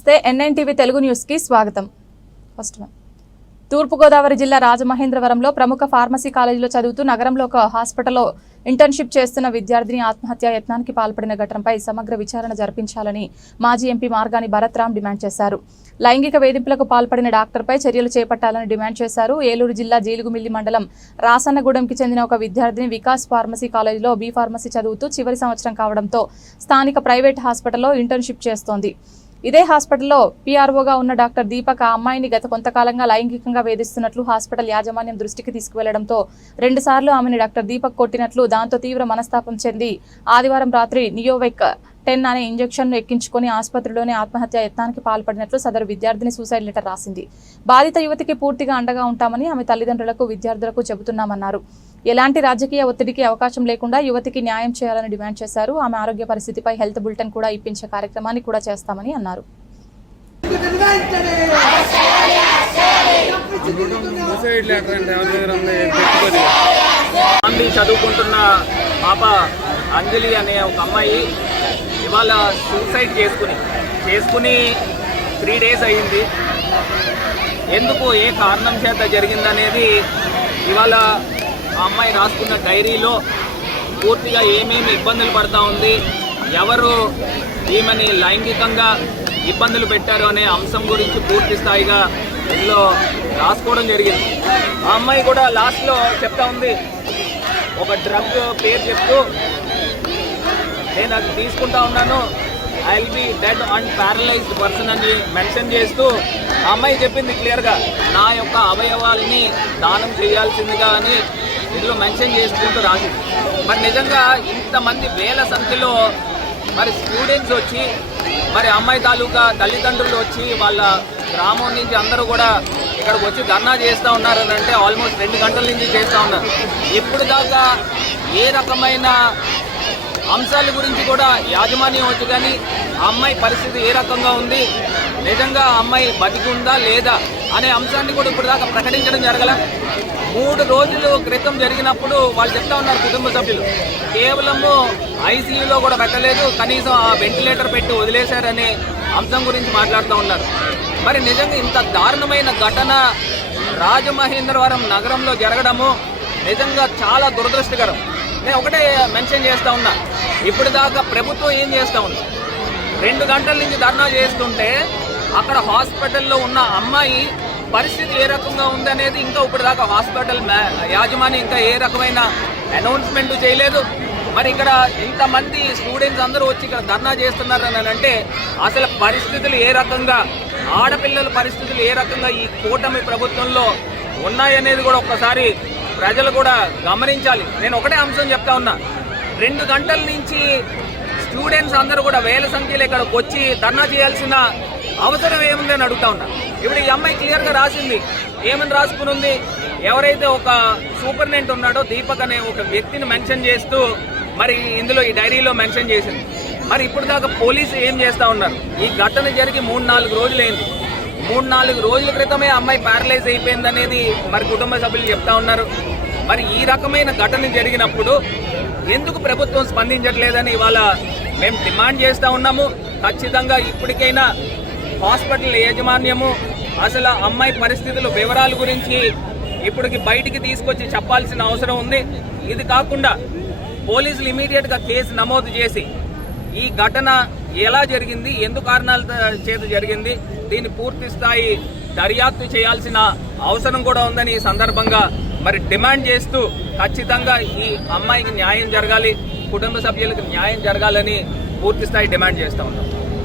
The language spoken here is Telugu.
నమస్తే. ఎన్ఎన్ టీవీ తెలుగు న్యూస్కి స్వాగతం. First one. తూర్పుగోదావరి జిల్లా రాజమహేంద్రవరంలో ప్రముఖ ఫార్మసీ కాలేజీలో చదువుతూ నగరంలో ఒక హాస్పిటల్లో ఇంటర్న్షిప్ చేస్తున్న విద్యార్థిని ఆత్మహత్య యత్నానికి పాల్పడిన ఘటనపై సమగ్ర విచారణ జరిపించాలని మాజీ ఎంపీ మార్గాని భరత్రామ్ డిమాండ్ చేశారు. లైంగిక వేధింపులకు పాల్పడిన డాక్టర్పై చర్యలు చేపట్టాలని డిమాండ్ చేశారు. ఏలూరు జిల్లా జీలుగుమిల్లి మండలం రాసన్నగూడెంకి చెందిన ఒక విద్యార్థిని వికాస్ ఫార్మసీ కాలేజీలో బీ ఫార్మసీ చదువుతూ చివరి సంవత్సరం కావడంతో స్థానిక ప్రైవేట్ హాస్పిటల్లో ఇంటర్న్షిప్ చేస్తోంది. ఇదే హాస్పిటల్లో పీఆర్ఓగా ఉన్న డాక్టర్ దీపక్ ఆ అమ్మాయిని గత కొంతకాలంగా లైంగికంగా వేధిస్తున్నట్లు హాస్పిటల్ యాజమాన్యం దృష్టికి తీసుకువెళ్ళడంతో రెండుసార్లు ఆమెను డాక్టర్ దీపక్ కొట్టినట్లు దాంతో తీవ్ర మనస్తాపం చెంది ఆదివారం రాత్రి నియోవెక్ టెన్ అనే ఇంజెక్షన్ను ఎక్కించుకొని ఆసుపత్రిలోనే ఆత్మహత్య యత్నానికి పాల్పడినట్లు సదరు విద్యార్థిని సూసైడ్ లెటర్ రాసింది. బాధిత యువతికి పూర్తిగా అండగా ఉంటామని ఆమె తల్లిదండ్రులకు విద్యార్థులకు చెబుతున్నామన్నారు. ఎలాంటి రాజకీయ ఒత్తిడికి అవకాశం లేకుండా యువతికి న్యాయం చేయాలని డిమాండ్ చేశారు. ఆమె ఆరోగ్య పరిస్థితిపై హెల్త్ బులెటిన్ కూడా ఇప్పించే కార్యక్రమాన్ని కూడా చేస్తామని అన్నారు. చదువుకుంటున్న పాప అంజలి అనే ఒక అమ్మాయి ఇవాళ సూసైడ్ చేసుకుని చేసుకుని త్రీ డేస్ అయింది. ఎందుకు ఏ కారణం చేత జరిగిందనేది ఇవాళ ఆ అమ్మాయి రాసుకున్న డైరీలో పూర్తిగా ఏమేమి ఇబ్బందులు పడతా ఉంది ఎవరు ఈమెని లైంగికంగా ఇబ్బందులు పెట్టారు అనే అంశం గురించి పూర్తి స్థాయిగా ఇందులో రాసుకోవడం జరిగింది. ఆ అమ్మాయి కూడా లాస్ట్లో చెప్తా ఉంది ఒక డ్రగ్ పేరు చెప్తూ నేను అది తీసుకుంటా ఉన్నాను. I will be dead and paralysed person అని మెన్షన్ చేస్తూ అమ్మాయి చెప్పింది క్లియర్గా నా యొక్క అవయవాల్ని దానం చేయాల్సిందిగా అని ఇందులో మెన్షన్ చేసుకుంటూ రాసింది మరి నిజంగా ఇంతమంది వేల సంఖ్యలో మరి స్టూడెంట్స్ వచ్చి మరి అమ్మాయి తాలూకా తల్లిదండ్రులు వచ్చి వాళ్ళ గ్రామం నుంచి అందరూ కూడా ఇక్కడికి వచ్చి ధర్నా చేస్తూ ఉన్నారు అంటే ఆల్మోస్ట్ రెండు గంటల నుంచి చేస్తూ ఉన్నారు. ఇప్పుడు దాకా ఏ రకమైన అంశాల గురించి కూడా యాజమాన్యం వచ్చు కానీ అమ్మాయి పరిస్థితి ఏ రకంగా ఉంది? నిజంగా ఆ అమ్మాయి బతికి ఉందా లేదా అనే అంశాన్ని కూడా ఇప్పుడు దాకా ప్రకటించడం జరగల. మూడు రోజులు క్రితం జరిగినప్పుడు వాళ్ళు చెప్తా ఉన్నారు కుటుంబ సభ్యులు. కేవలము ఐసీయూలో కూడా పెట్టలేదు. కనీసం ఆ వెంటిలేటర్ పెట్టి వదిలేశారనే అంశం గురించి మాట్లాడుతూ ఉన్నారు. మరి నిజంగా ఇంత దారుణమైన ఘటన రాజమహేంద్రవరం నగరంలో జరగడము నిజంగా చాలా దురదృష్టకరం. నేను ఒకటే మెన్షన్ చేస్తూ ఉన్నా. ఇప్పుడు దాకా ప్రభుత్వం ఏం చేస్తూ ఉంది? రెండు గంటల నుంచి ధర్నా చేస్తుంటే అక్కడ హాస్పిటల్లో ఉన్న అమ్మాయి పరిస్థితి ఏ రకంగా ఉందనేది ఇంకా ఇప్పుడు దాకా హాస్పిటల్ యాజమాని ఇంకా ఏ రకమైన అనౌన్స్మెంట్ చేయలేదు. మరి ఇక్కడ ఇంతమంది స్టూడెంట్స్ అందరూ వచ్చి ఇక్కడ ధర్నా చేస్తున్నారు అని అంటే అసలు పరిస్థితులు ఏ రకంగా ఆడపిల్లల పరిస్థితులు ఏ రకంగా ఈ కూటమి ప్రభుత్వంలో ఉన్నాయనేది కూడా ఒక్కసారి ప్రజలు కూడా గమనించాలి. నేను ఒకటే అంశం చెప్తా ఉన్నా. రెండు గంటల నుంచి స్టూడెంట్స్ అందరూ కూడా వేల సంఖ్యలో ఇక్కడికి వచ్చి ధర్నా చేయాల్సిన అవసరం ఏముంది అని అడుగుతా ఉన్నా. ఇప్పుడు ఈ అమ్మాయి క్లియర్గా రాసింది. ఏమని రాసుకుని ఉంది ఎవరైతే ఒక సూపరింటెండెంట్ ఉన్నాడో దీపక్ అనే ఒక వ్యక్తిని మెన్షన్ చేస్తూ మరి ఇందులో ఈ డైరీలో మెన్షన్ చేసింది. మరి ఇప్పుడు దాకా పోలీసు ఏం చేస్తూ ఉన్నారు? ఈ ఘటన జరిగి మూడు నాలుగు రోజులైంది. మూడు నాలుగు రోజుల క్రితమే అమ్మాయి ప్యారలైజ్ అయిపోయింది అనేది మరి కుటుంబ సభ్యులు చెప్తా ఉన్నారు. మరి ఈ రకమైన ఘటన జరిగినప్పుడు ఎందుకు ప్రభుత్వం స్పందించట్లేదని ఇవాళ మేము డిమాండ్ చేస్తూ ఉన్నాము. ఖచ్చితంగా ఇప్పటికైనా హాస్పిటల్ యాజమాన్యము అసలు అమ్మాయి పరిస్థితులు వివరాల గురించి ఇప్పటికి బయటికి తీసుకొచ్చి చెప్పాల్సిన అవసరం ఉంది. ఇది కాకుండా పోలీసులు ఇమీడియట్గా కేసు నమోదు చేసి ఈ ఘటన ఎలా జరిగింది ఎందు కారణాల చేత జరిగింది దీన్ని పూర్తి స్థాయి దర్యాప్తు చేయాల్సిన అవసరం కూడా ఉందని ఈ సందర్భంగా మరి డిమాండ్ చేస్తూ ఖచ్చితంగా ఈ అమ్మాయికి న్యాయం జరగాలి కుటుంబ సభ్యులకు న్యాయం జరగాలని పూర్తి స్థాయి డిమాండ్ చేస్తా ఉన్నాం.